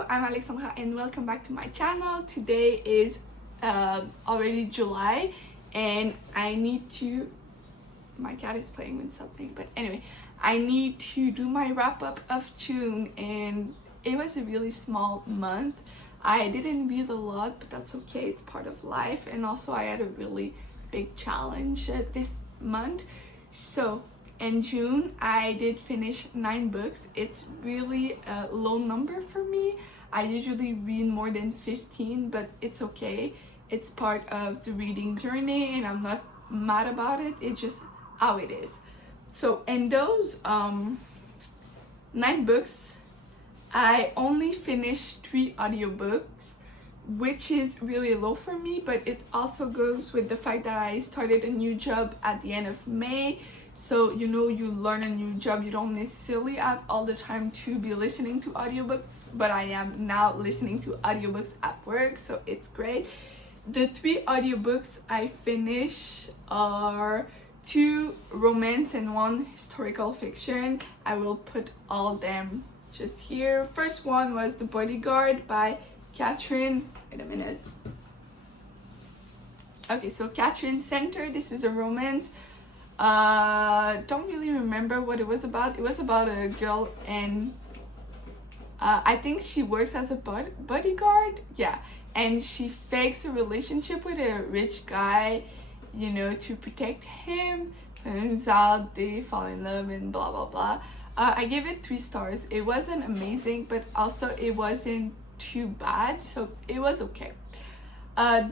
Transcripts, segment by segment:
Hello, I'm Alexandra and welcome back to my channel. Today is already July and my cat is playing with something, but anyway, I need to do my wrap up of June, and it was a really small month. I didn't read a lot, but that's okay, it's part of life. And also I had a really big challenge this month. So in June, I did finish 9 books. It's really a low number for me. I usually read more than 15, but it's okay. It's part of the reading journey and I'm not mad about it. It's just how it is. So in those 9 books, I only finished 3 audiobooks, which is really low for me, but it also goes with the fact that I started a new job at the end of May. So you learn a new job, you don't necessarily have all the time to be listening to audiobooks, but I am now listening to audiobooks at work, so it's great. The 3 audiobooks I finished are 2 romance and 1 historical fiction. I will put all them just here. First one was The Bodyguard by Catherine. Wait a minute. Okay, so Catherine Center. This is a romance. Don't really remember what it was about. It was about a girl and I think she works as a bodyguard. Yeah, and she fakes a relationship with a rich guy, to protect him. Turns out they fall in love and blah blah blah. I gave it 3 stars. It wasn't amazing, but also it wasn't too bad, so it was okay.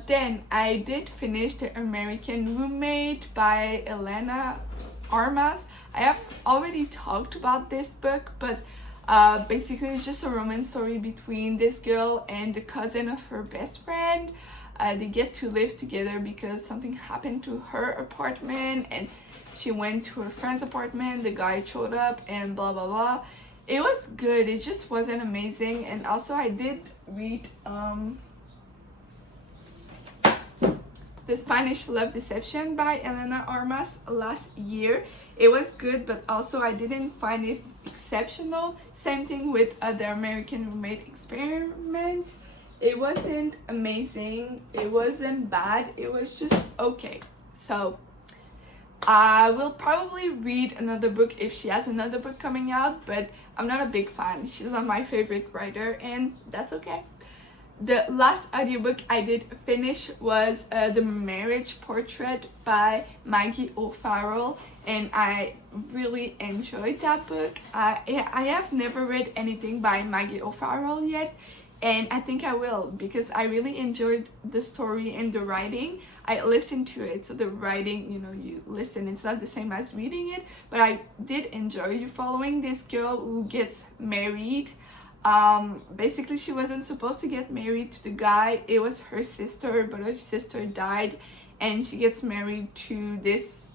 Then I did finish The American Roommate by Elena Armas. I have already talked about this book, but basically it's just a romance story between this girl and the cousin of her best friend. They get to live together because something happened to her apartment and she went to her friend's apartment. The guy showed up and blah blah blah. It was good, it just wasn't amazing. And also I did read The Spanish Love Deception by Elena Armas last year. It was good, but also I didn't find it exceptional. Same thing with The American Roommate Experiment. It wasn't amazing, it wasn't bad, it was just okay. So I will probably read another book if she has another book coming out, but I'm not a big fan. She's not my favorite writer, and that's okay. The last audiobook I did finish was The Marriage Portrait by Maggie O'Farrell, and I really enjoyed that book. I have never read anything by Maggie O'Farrell yet, and I think I will because I really enjoyed the story and the writing. I listened to it, so the writing, you listen, it's not the same as reading it, but I did enjoy you following this girl who gets married. Basically she wasn't supposed to get married to the guy. It was her sister, but her sister died and she gets married to this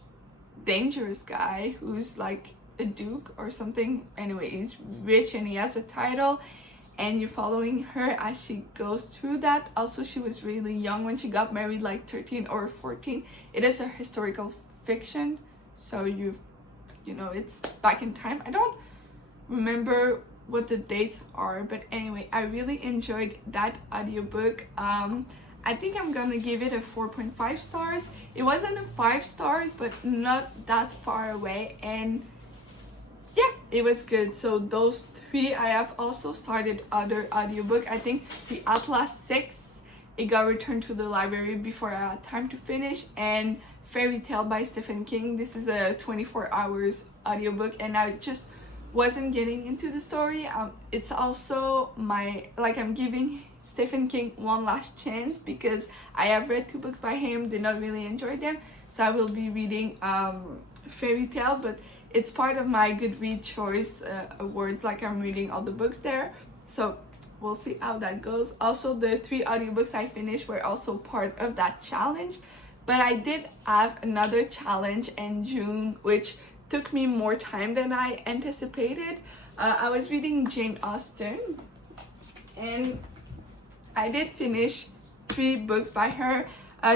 dangerous guy who's like a duke or something. Anyway, he's rich and he has a title, and you're following her as she goes through that. Also, she was really young when she got married, like 13 or 14. It is a historical fiction, so it's back in time. I don't remember what the dates are, but anyway, I really enjoyed that audiobook. I think I'm gonna give it a 4.5 stars. It wasn't a 5 stars, but not that far away, and yeah, it was good. So those 3. I have also started other audiobook. I think the Atlas 6, it got returned to the library before I had time to finish, and Fairy Tale by Stephen King. This is a 24 hours audiobook and I just wasn't getting into the story. It's also I'm giving Stephen King one last chance because I have read 2 books by him, did not really enjoy them, so I will be reading Fairy Tale, but it's part of my Goodreads choice awards, like I'm reading all the books there, so we'll see how that goes. Also, the 3 audiobooks I finished were also part of that challenge, but I did have another challenge in June which took me more time than I anticipated. I was reading Jane Austen and I did finish 3 books by her.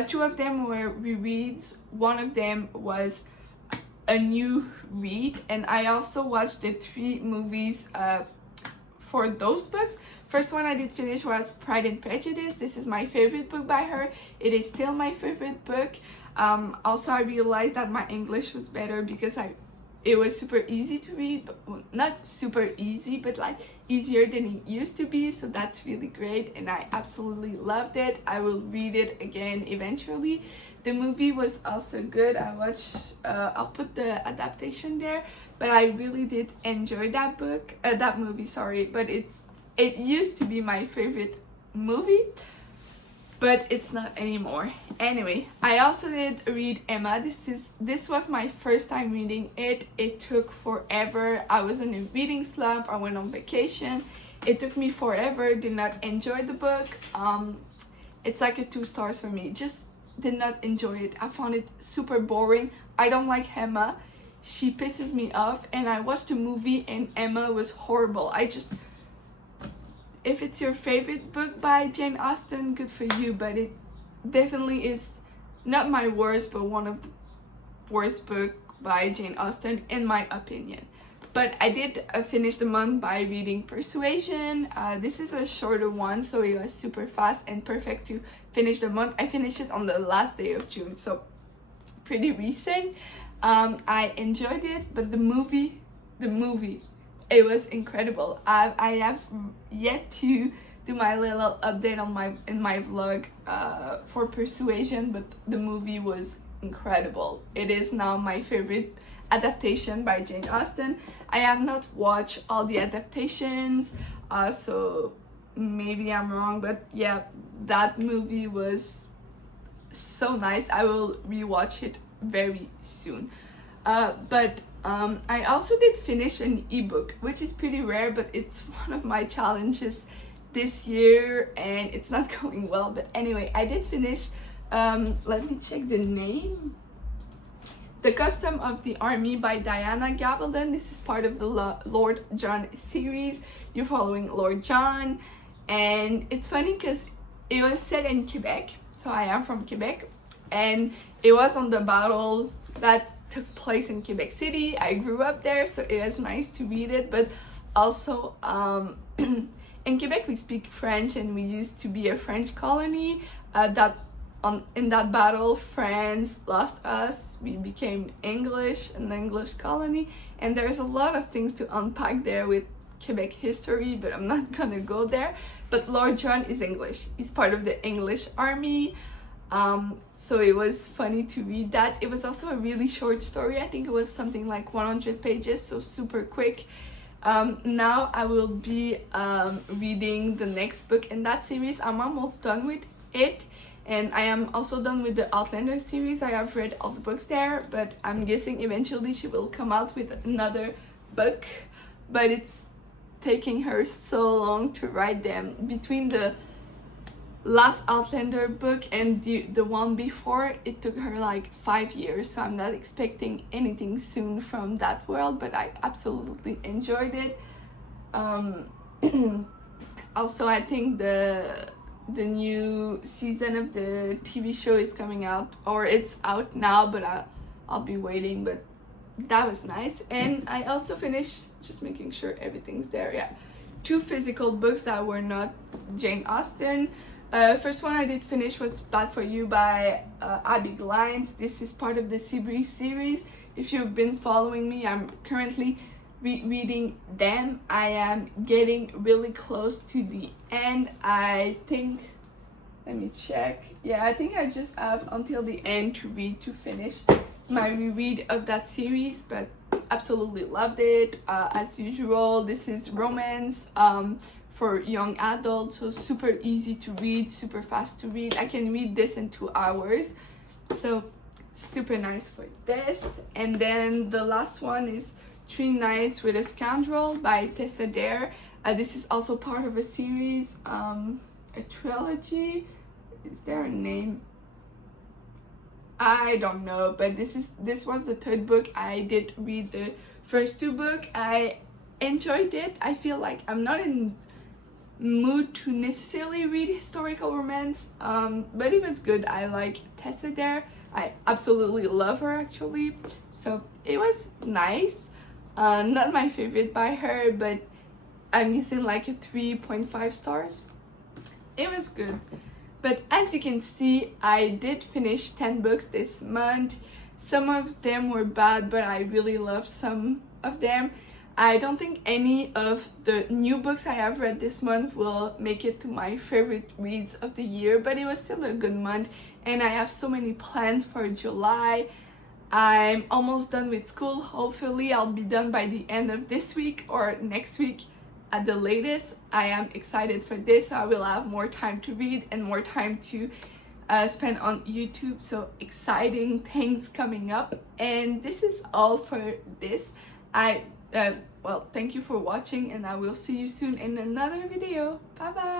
2 of them were rereads, 1 of them was a new read, and I also watched the 3 movies for those books. First one I did finish was Pride and Prejudice. This is my favorite book by her. It is still my favorite book. Also, I realized that my English was better because it was super easy to read, but well, not super easy, but like easier than it used to be, so that's really great, and I absolutely loved it. I will read it again eventually. The movie was also good. I watched, I'll put the adaptation there, but I really did enjoy that movie, sorry, but it used to be my favorite movie, but it's not anymore. Anyway, I also did read Emma. This was my first time reading it. It took forever. I was in a reading slump. I went on vacation. It took me forever. Did not enjoy the book. It's like a 2 stars for me. Just did not enjoy it. I found it super boring. I don't like Emma. She pisses me off, and I watched the movie and Emma was horrible. If it's your favorite book by Jane Austen, good for you, but it definitely is not my worst, but one of the worst book by Jane Austen in my opinion. But I did finish the month by reading Persuasion. This is a shorter one, so it was super fast and perfect to finish the month. I finished it on the last day of June, so pretty recent. I enjoyed it, but the movie, it was incredible. I have yet to do my little update on in my vlog for Persuasion, but the movie was incredible. It is now my favorite adaptation by Jane Austen. I have not watched all the adaptations, so maybe I'm wrong, but yeah, that movie was so nice. I will rewatch it very soon. I also did finish an ebook, which is pretty rare, but it's one of my challenges this year and it's not going well. But anyway, I did finish, let me check the name. The Custom of the Army by Diana Gabaldon. This is part of the Lord John series. You're following Lord John, and it's funny because it was set in Quebec, so I am from Quebec, and it was on the battle that took place in Quebec City. I grew up there, so it was nice to read it, but also in Quebec we speak French, and we used to be a French colony. In that battle, France lost us. We became English, an English colony, and there's a lot of things to unpack there with Quebec history, but I'm not gonna go there. But Lord John is English. He's part of the English army. So it was funny to read that. It was also a really short story. I think it was something like 100 pages, so super quick. Now I will be reading the next book in that series. I'm almost done with it, and I am also done with the Outlander series. I have read all the books there, but I'm guessing eventually she will come out with another book, but it's taking her so long to write them. Between the last Outlander book and the one before, it took her like 5 years, so I'm not expecting anything soon from that world, but I absolutely enjoyed it. Also, I think the new season of the TV show is coming out, or it's out now, but I'll be waiting. But that was nice. And I also finished, just making sure everything's there, yeah, 2 physical books that were not Jane Austen. First one I did finish was Bad For You by Abby Glines. This is part of the Seabury series. If you've been following me, I'm currently reading them. I am getting really close to the end. I think, let me check. Yeah, I think I just have until the end to read to finish my reread of that series, but absolutely loved it. As usual, this is romance for young adults, so super easy to read, super fast to read. I can read this in 2 hours, so super nice for this. And then the last one is 3 Nights with a Scoundrel by Tessa Dare. This is also part of a series, a trilogy. Is there a name? I don't know, but this was the 3rd book. I did read the first 2 books. I enjoyed it. I feel like I'm not in mood to necessarily read historical romance, but it was good. I like Tessa Dare. I absolutely love her actually, so it was nice. Not my favorite by her, but I'm guessing like a 3.5 stars. It was good. But as you can see, I did finish 10 books this month. Some of them were bad, but I really loved some of them. I don't think any of the new books I have read this month will make it to my favorite reads of the year, but it was still a good month, and I have so many plans for July. I'm almost done with school. Hopefully I'll be done by the end of this week or next week at the latest. I am excited for this. I will have more time to read and more time to spend on YouTube. So exciting things coming up. And this is all for this. Well, thank you for watching, and I will see you soon in another video. Bye bye.